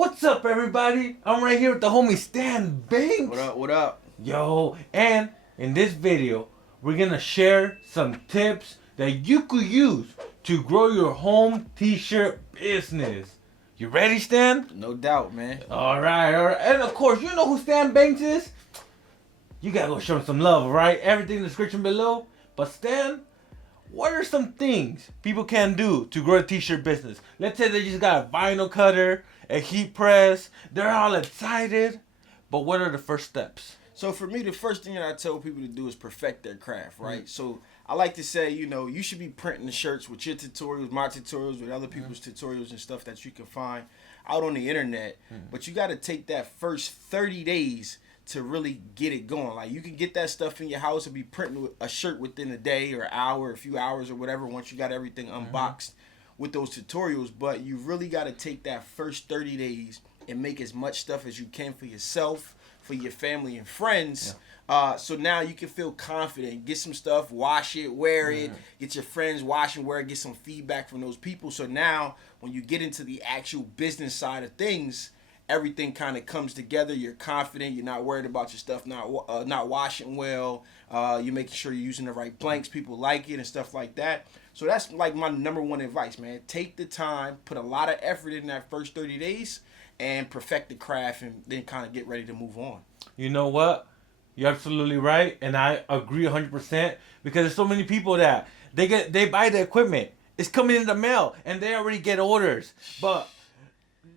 What's up, everybody? I'm right here with the homie Stan Banks. What up? What up? Yo, and in this video, we're gonna share some tips that you could use to grow your home t-shirt business. You ready, Stan? No doubt, man. All right. And of course, you know who Stan Banks is? You gotta go show him some love, all right? Everything in the description below. But Stan, what are some things people can do to grow a t-shirt business? Let's say they just got a vinyl cutter, a heat press. They're all excited. But what are the first steps? So for me, the first thing that I tell people to do is perfect their craft, right? So I like to say, you should be printing the shirts with your tutorials, my tutorials, with other people's tutorials and stuff that you can find out on the internet. But you got to take that first 30 days to really get it going. Like, you can get that stuff in your house and be printing a shirt within a day or hour, a few hours or whatever, once you got everything unboxed with those tutorials. But you really got to take that first 30 days and make as much stuff as you can for yourself, for your family and friends. So now you can feel confident. Get some stuff, wash it, wear it, get your friends wash and wear it, get some feedback from those people. So now when you get into the actual business side of things, everything kind of comes together. You're confident. You're not worried about your stuff not washing well. You're making sure you're using the right blanks. People like it and stuff like that. So that's like my number one advice, man. Take the time, put a lot of effort in that first 30 days, and perfect the craft, and then kind of get ready to move on. You know what? You're absolutely right, and I agree 100% because there's so many people that they buy the equipment. It's coming in the mail, and they already get orders, but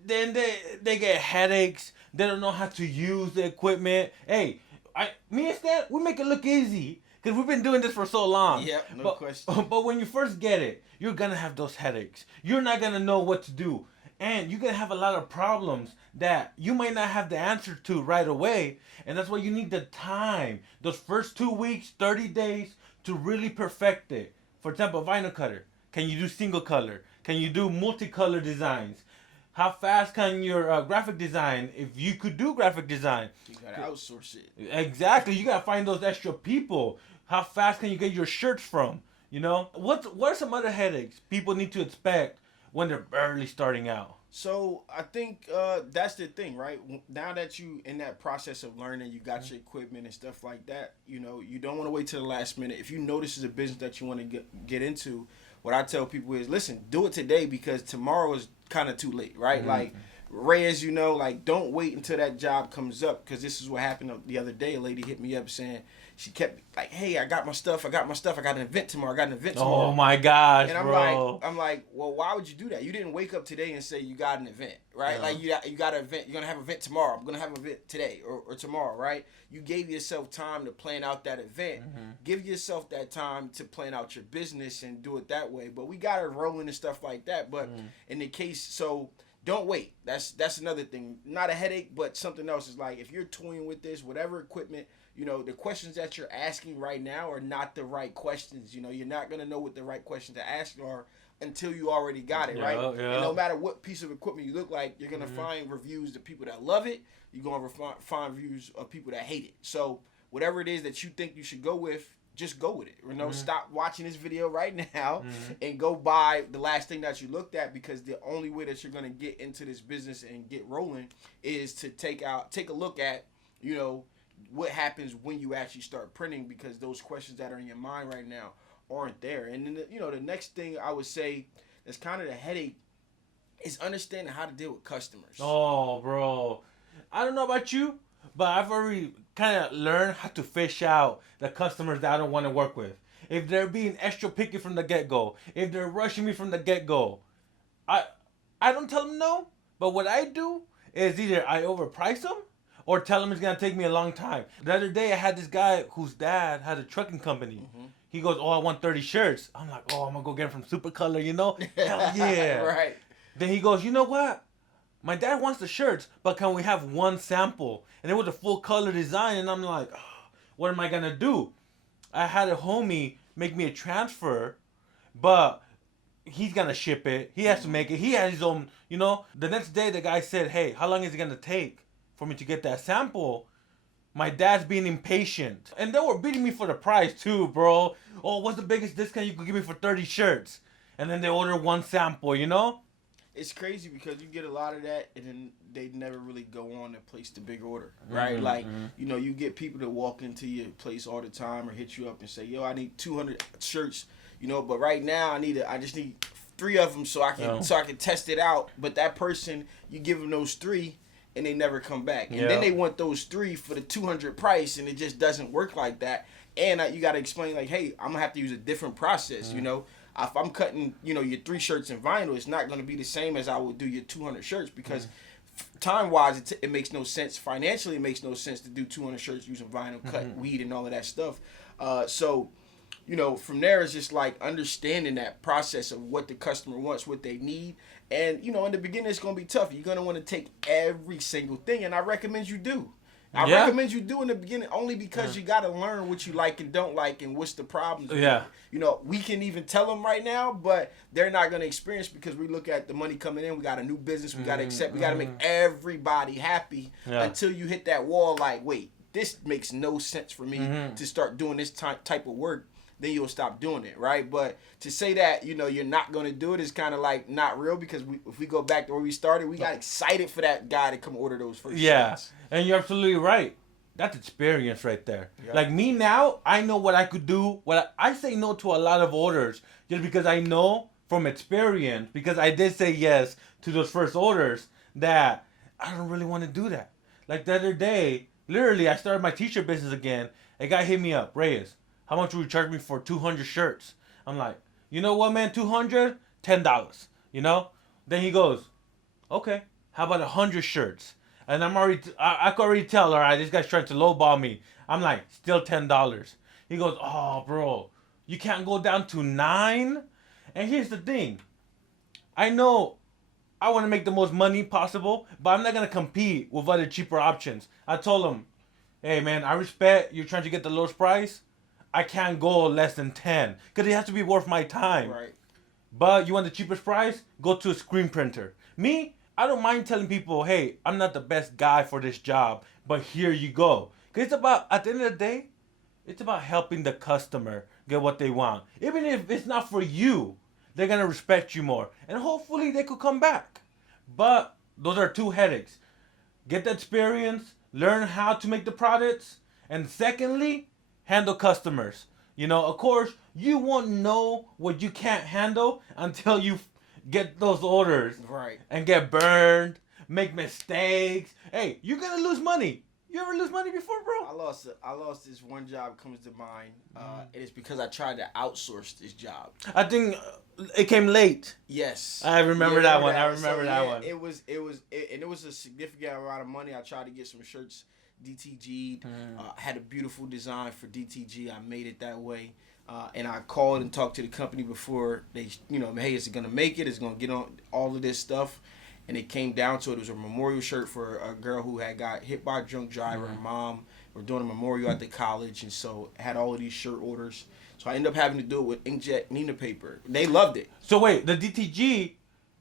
then they get headaches. They don't know how to use the equipment. Hey, me and Stan, we make it look easy because we've been doing this for so long. Yep, no question. But when you first get it, you're gonna have those headaches. You're not gonna know what to do. And you're going to have a lot of problems that you might not have the answer to right away. And that's why you need the time. Those first 2 weeks, 30 days to really perfect it. For example, vinyl cutter. Can you do single color? Can you do multicolor designs? How fast can your graphic design, if you could do graphic design? You got to outsource it. Exactly. You got to find those extra people. How fast can you get your shirts from? You know? What are some other headaches people need to expect when they're barely starting out? So I think that's the thing, right? Now that you in that process of learning, you got your equipment and stuff like that, you don't want to wait till the last minute. If you know this is a business that you want to get into, what I tell people is, listen, do it today because tomorrow is kind of too late, right? Like Ray, as you know, like, don't wait until that job comes up, because this is what happened the other day. A lady hit me up saying, she kept like, hey, I got my stuff, I got an event tomorrow, Oh my gosh, and bro. I'm like, well, why would you do that? You didn't wake up today and say you got an event, right? Like, you got an event, you're gonna have an event tomorrow, I'm gonna have an event today or tomorrow, right? You gave yourself time to plan out that event. Give yourself that time to plan out your business and do it that way. But we got it rolling and stuff like that. But in the case, so don't wait. That's another thing. Not a headache, but something else is like, if you're toying with this, whatever equipment, the questions that you're asking right now are not the right questions. You're not going to know what the right questions to ask are until you already got it, right? Yeah. And no matter what piece of equipment you look like, you're going to find reviews of people that love it. You're going to find reviews of people that hate it. So whatever it is that you think you should go with, just go with it. Stop watching this video right now and go buy the last thing that you looked at, because the only way that you're going to get into this business and get rolling is to take a look at, what happens when you actually start printing, because those questions that are in your mind right now aren't there. And then, the next thing I would say that's kind of the headache is understanding how to deal with customers. Oh, bro. I don't know about you, but I've already kind of learned how to fish out the customers that I don't want to work with. If they're being extra picky from the get-go, if they're rushing me from the get-go, I don't tell them no. But what I do is either I overprice them or tell them it's going to take me a long time. The other day, I had this guy whose dad had a trucking company. He goes, oh, I want 30 shirts. I'm like, oh, I'm going to go get them from Supercolor, Hell yeah. Right. Then he goes, you know what? My dad wants the shirts, but can we have one sample? And it was a full color design, and I'm like, oh, what am I going to do? I had a homie make me a transfer, but he's going to ship it. He has to make it. He has his own, The next day, the guy said, hey, how long is it going to take for me to get that sample? My dad's being impatient. And they were beating me for the price too, bro. Oh, what's the biggest discount you could give me for 30 shirts? And then they order one sample, It's crazy because you get a lot of that, and then they never really go on to place the big order, right? Like, you know, you get people that walk into your place all the time or hit you up and say, "Yo, I need 200 shirts," you know. But right now, I just need 3 of them so I can test it out. But that person, you give them those 3, and they never come back, and then they want those 3 for the 200 price, and it just doesn't work like that. And you got to explain like, hey, I'm gonna have to use a different process, you know. If I'm cutting, you know, your 3 shirts in vinyl, it's not going to be the same as I would do your 200 shirts because time-wise, it makes no sense. Financially, it makes no sense to do 200 shirts using vinyl, cut weed, and all of that stuff. So, you know, from there, it's just like understanding that process of what the customer wants, what they need. And, you know, in the beginning, it's going to be tough. You're going to want to take every single thing, and I recommend you do. I recommend you do in the beginning only because you got to learn what you like and don't like and what's the problems. You know, we can even tell them right now, but they're not going to experience because we look at the money coming in. We got a new business. We got to accept. We got to make everybody happy until you hit that wall like, wait, this makes no sense for me to start doing this type of work. Then you'll stop doing it, right? But to say that, you know, you're not going to do it is kind of like not real because if we go back to where we started, we got excited for that guy to come order those first shots. And you're absolutely right. That's experience right there. Like me now, I know what I could do. I say no to a lot of orders just because I know from experience, because I did say yes to those first orders, that I don't really want to do that. Like the other day, literally, I started my t-shirt business again. A guy hit me up, Reyes, how much would you charge me for 200 shirts? I'm like, you know what, man, 200? $10, you know? Then he goes, okay, how about 100 shirts? And I could already tell, all right, this guy's trying to lowball me. I'm like, still $10. He goes, oh, bro, you can't go down to 9? And here's the thing. I know I want to make the most money possible, but I'm not going to compete with other cheaper options. I told him, hey, man, I respect you're trying to get the lowest price. I can't go less than 10 because it has to be worth my time. Right. But you want the cheapest price? Go to a screen printer. Me, I don't mind telling people, hey, I'm not the best guy for this job, but here you go. Because it's about, at the end of the day, it's about helping the customer get what they want. Even if it's not for you, they're going to respect you more. And hopefully they could come back. But those are 2 headaches. Get the experience, learn how to make the products, and secondly, handle customers. You know, of course, you won't know what you can't handle until you get those orders. Right. And get burned, make mistakes. Hey, you're going to lose money. You ever lose money before, bro? I lost this one job comes to mind. And it's because I tried to outsource this job. I think it came late. Yes. I remember that one. I remember that one. It was a significant amount of money. I tried to get some shirts DTG'd. Had a beautiful design for DTG. I made it that way. And I called and talked to the company before they, you know, hey, is it going to make it? Is it going to get on all of this stuff? And it came down to it. It was a memorial shirt for a girl who had got hit by a drunk driver. Her mom were doing a memorial at the college, and so had all of these shirt orders. So I ended up having to do it with Inkjet Neenah Paper. They loved it. So wait, the DTG,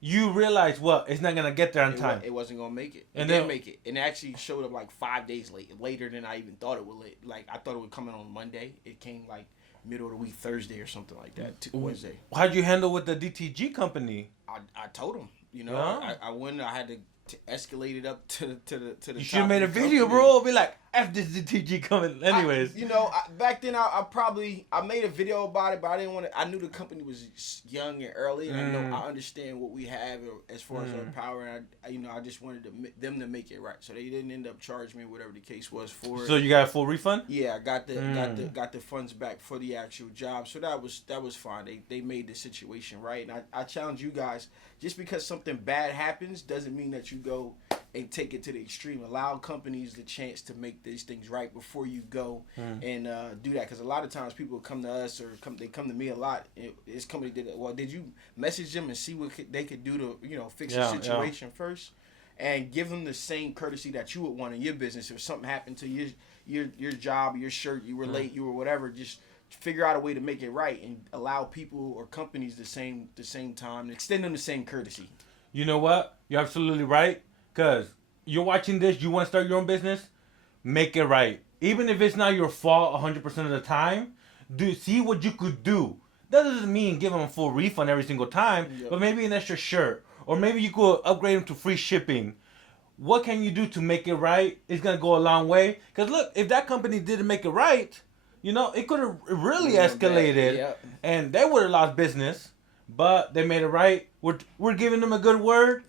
you realized what? It's not going to get there on time. It wasn't going to make it. It didn't make it. And it actually showed up like 5 days later than I even thought it would. Like, I thought it would come in on Monday. It came like middle of the week, Thursday or something like that, Wednesday. How'd you handle with the DTG company? I told them, you know, I went, I had to escalate it up to the You should have made a video, bro. Be like, F this DTG coming. Anyways. Back then I made a video about it, but I didn't want to. I knew the company was young and early, and I understand what we have as far as our power, and I just wanted them to make it right. So they didn't end up charging me whatever the case was for it. So you got a full refund? Yeah, I got the funds back for the actual job. So that was fine. They made the situation right, and I challenge you guys. Just because something bad happens doesn't mean that you go and take it to the extreme. Allow companies the chance to make these things right before you go and do that. Because a lot of times people come to us or they come to me a lot. This company did it. Well, did you message them and see what they could do to fix the situation first, and give them the same courtesy that you would want in your business? If something happened to your job, your shirt, you were late, you were whatever, just figure out a way to make it right and allow people or companies the same time, extend them the same courtesy. You know what? You're absolutely right. Because you're watching this, you want to start your own business, make it right. Even if it's not your fault 100% of the time, see what you could do. That doesn't mean give them a full refund every single time, but maybe an extra shirt or maybe you could upgrade them to free shipping. What can you do to make it right? It's gonna go a long way. Cause look, if that company didn't make it right, it could have really escalated, Yep. and they would have lost business. But they made it right. We're giving them a good word.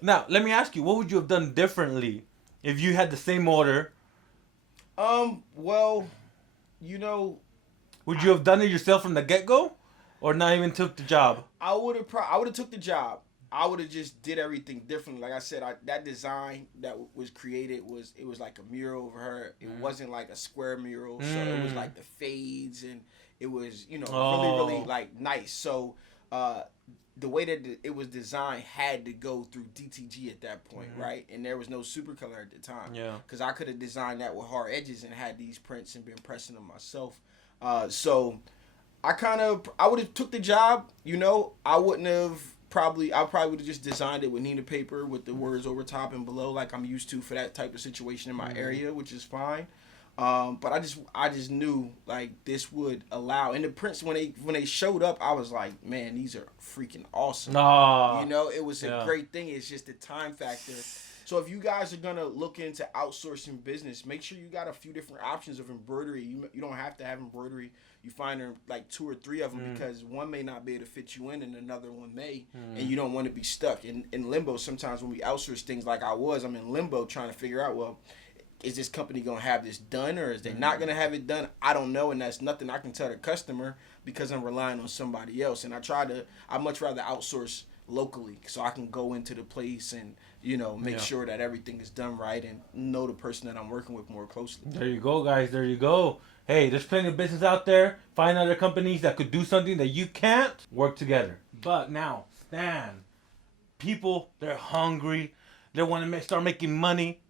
Now, let me ask you, what would you have done differently if you had the same order? Well, you know, Would you have done it yourself from the get-go, or not even took the job? I would have took the job. I would have just did everything differently. Like I said, that design that was created was like a mural over her. It wasn't like a square mural, so it was like the fades, and it was really like nice. So the way that it was designed had to go through DTG at that point, right? And there was no super color at the time. Yeah. Because I could have designed that with hard edges and had these prints and been pressing them myself. So I would have took the job. I wouldn't have. I probably would have just designed it with Neenah Paper with the words over top and below, like I'm used to for that type of situation in my area, which is fine. But I just knew like this would allow, and the prints when they showed up, I was like, man, these are freaking awesome. It was a great thing. It's just the time factor. So if you guys are gonna look into outsourcing business, make sure you got a few different options of embroidery. You don't have to have embroidery. You find there like 2 or 3 of them because one may not be able to fit you in and another one may, and you don't want to be stuck in limbo. Sometimes when we outsource things like I'm in limbo trying to figure out, well, is this company going to have this done or is they not going to have it done? I don't know, and that's nothing I can tell the customer because I'm relying on somebody else. And I much rather outsource locally so I can go into the place and make sure that everything is done right and know the person that I'm working with more closely. There you go, guys. There you go. Hey, there's plenty of business out there. Find other companies that could do something that you can't. Work together. But now, Stan, people, they're hungry. They want to start making money.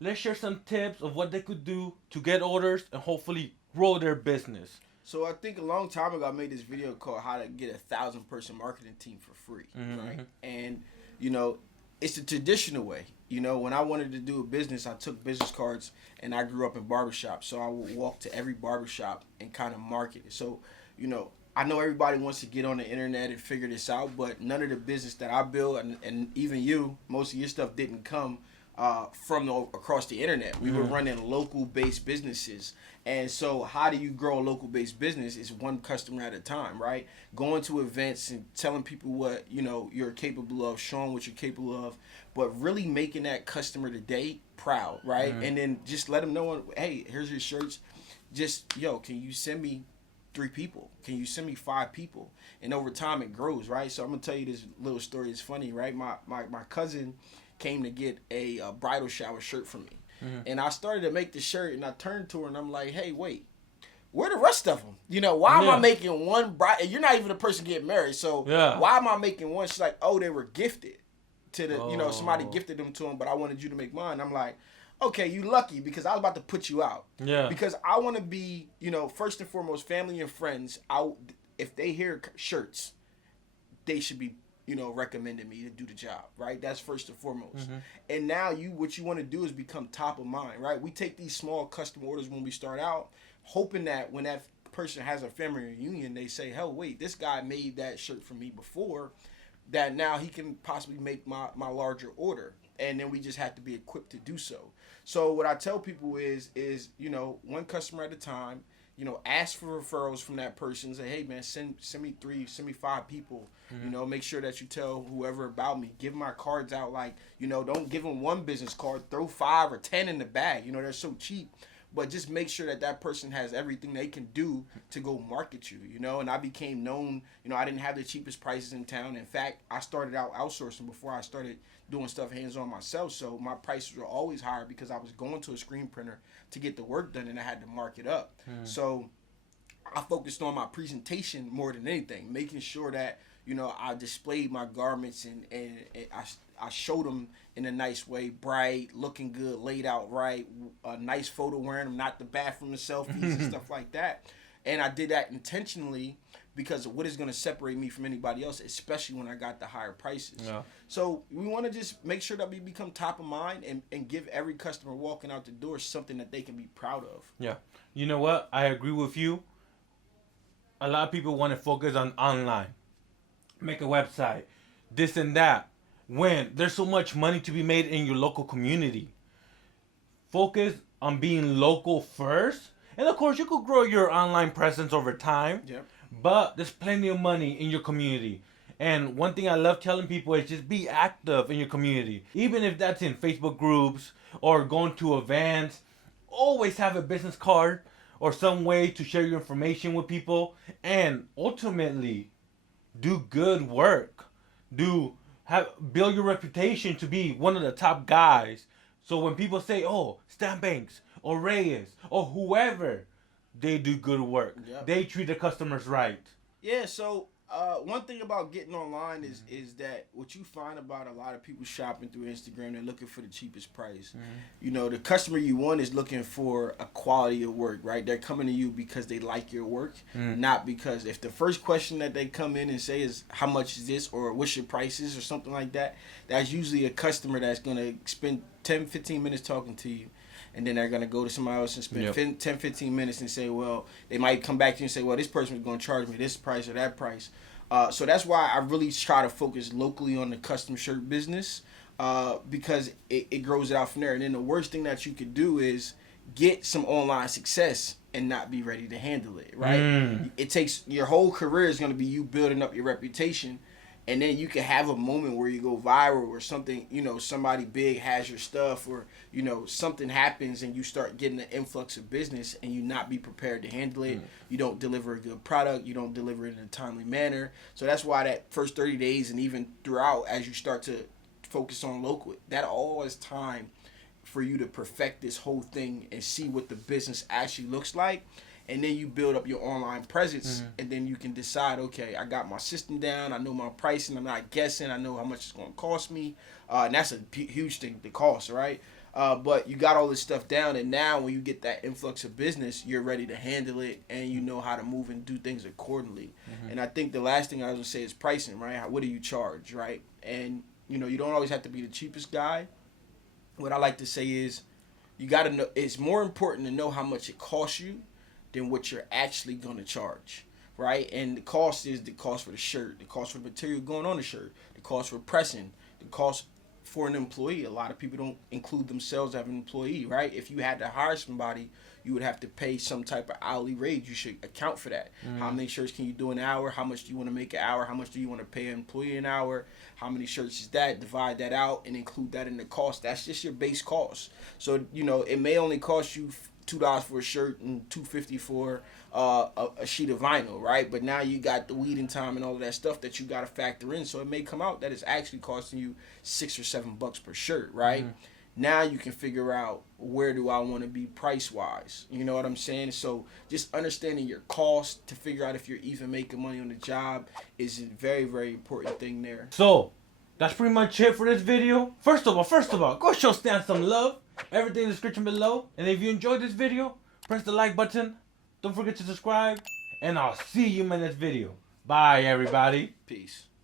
Let's share some tips of what they could do to get orders and hopefully grow their business. So I think a long time ago I made this video called How to Get a 1,000-Person Marketing Team for Free, right? And, it's the traditional way. When I wanted to do a business, I took business cards, and I grew up in barbershops. So I would walk to every barbershop and kind of market it. So, I know everybody wants to get on the internet and figure this out, but none of the business that I built, and even most of your stuff didn't come from across the internet. We were running local-based businesses. And so how do you grow a local-based business is one customer at a time, right? Going to events and telling people what, you're capable of, showing what you're capable of, but really making that customer today proud, right? And then just let them know, hey, here's your shirts. Just, can you send me 3 people? Can you send me 5 people? And over time it grows, right? So I'm going to tell you this little story. It's funny, right? My cousin came to get a bridal shower shirt from me. And I started to make the shirt, and I turned to her, and I'm like, hey, wait, where the rest of them? Why am I making one bride? You're not even the person getting married, so why am I making one? She's like, oh, they were gifted to the, somebody gifted them to them, but I wanted you to make mine. I'm like, okay, you lucky because I was about to put you out. Yeah. Because I want to be, first and foremost, family and friends. If they hear shirts, they should be recommended me to do the job, right? That's first and foremost. And now what you want to do is become top of mind, right? We take these small custom orders when we start out, hoping that when that person has a family reunion, they say, hell, wait, this guy made that shirt for me before, that now he can possibly make my larger order. And then we just have to be equipped to do so. So what I tell people is one customer at a time, ask for referrals from that person. Say, hey man, send me 3, send me 5 people. Make sure that you tell whoever about me. Give my cards out don't give them one business card. Throw 5 or 10 in the bag. They're so cheap. But just make sure that person has everything they can do to go market you. And I became known. I didn't have the cheapest prices in town. In fact, I started out outsourcing before I started doing stuff hands-on myself. So my prices were always higher because I was going to a screen printer to get the work done, and I had to mark it up. So I focused on my presentation more than anything, making sure that I displayed my garments and I showed them in a nice way, bright, looking good, laid out right, a nice photo wearing them, not the bathroom selfies and stuff like that. And I did that intentionally because of what is going to separate me from anybody else, especially when I got the higher prices. Yeah. So we want to just make sure that we become top of mind and give every customer walking out the door something that they can be proud of. Yeah. You know what? I agree with you. A lot of people want to focus on online. Make a website. This and that. when there's so much money to be made in your local community. Focus on being local first. And of course, you could grow your online presence over time. Yep. But there's plenty of money in your community. And one thing I love telling people is just be active in your community. Even if that's in Facebook groups or going to events, always have a business card or some way to share your information with people. And ultimately, do good work. Build your reputation to be one of the top guys. So when people say, oh, Stan Banks or Reyes or whoever, they do good work. Yep. They treat the customers right. Yeah, so one thing about getting online is that what you find about a lot of people shopping through Instagram, they're looking for the cheapest price. You know, the customer you want is looking for a quality of work, right? They're coming to you because they like your work, not because if the first question that they come in and say is how much is this or what's your prices or something like that, that's usually a customer that's going to spend 10, 15 minutes talking to you. And then they're going to go to somebody else and spend 10, 15 minutes and say, well, they might come back to you and say, well, this person is going to charge me this price or that price. So that's why I really try to focus locally on the custom shirt business because it grows it out from there. And then the worst thing that you could do is get some online success and not be ready to handle it, right? It takes your whole career is going to be you building up your reputation. And then you can have a moment where you go viral or something, you know, somebody big has your stuff or, you know, something happens and you start getting an influx of business and you not be prepared to handle it. You don't deliver a good product. You don't deliver it in a timely manner. So that's why that first 30 days and even throughout as you start to focus on local, that all is time for you to perfect this whole thing and see what the business actually looks like. And then you build up your online presence, and then you can decide, okay, I got my system down, I know my pricing, I'm not guessing, I know how much it's going to cost me. And that's a huge thing, the cost, right? But you got all this stuff down, and now when you get that influx of business, you're ready to handle it, and you know how to move and do things accordingly. And I think the last thing I was going to say is pricing, right? What do you charge, right? And, you know, you don't always have to be the cheapest guy. What I like to say is you got to know, it's more important to know how much it costs you than what you're actually going to charge, right? And the cost is the cost for the shirt, the cost for the material going on the shirt, the cost for pressing, the cost for an employee. A lot of people don't include themselves as an employee, right? If you had to hire somebody, you would have to pay some type of hourly rate. You should account for that. How many shirts can you do an hour? How much do you want to make an hour? How much do you want to pay an employee an hour? How many shirts is that? Divide that out and include that in the cost. That's just your base cost. So, you know, it may only cost you $2 for a shirt and $2.50 for a sheet of vinyl, right? But now you got the weeding time and all of that stuff that you got to factor in. So it may come out that it's actually costing you $6 or $7 per shirt, right? Now you can figure out where do I want to be price wise. You know what I'm saying? So just understanding your cost to figure out if you're even making money on the job is a very, very important thing there. So that's pretty much it for this video. First of all, go show Stan some love. Everything in the description below. And if you enjoyed this video, press the like button. Don't forget to subscribe. And I'll see you in my next video. Bye, everybody. Peace.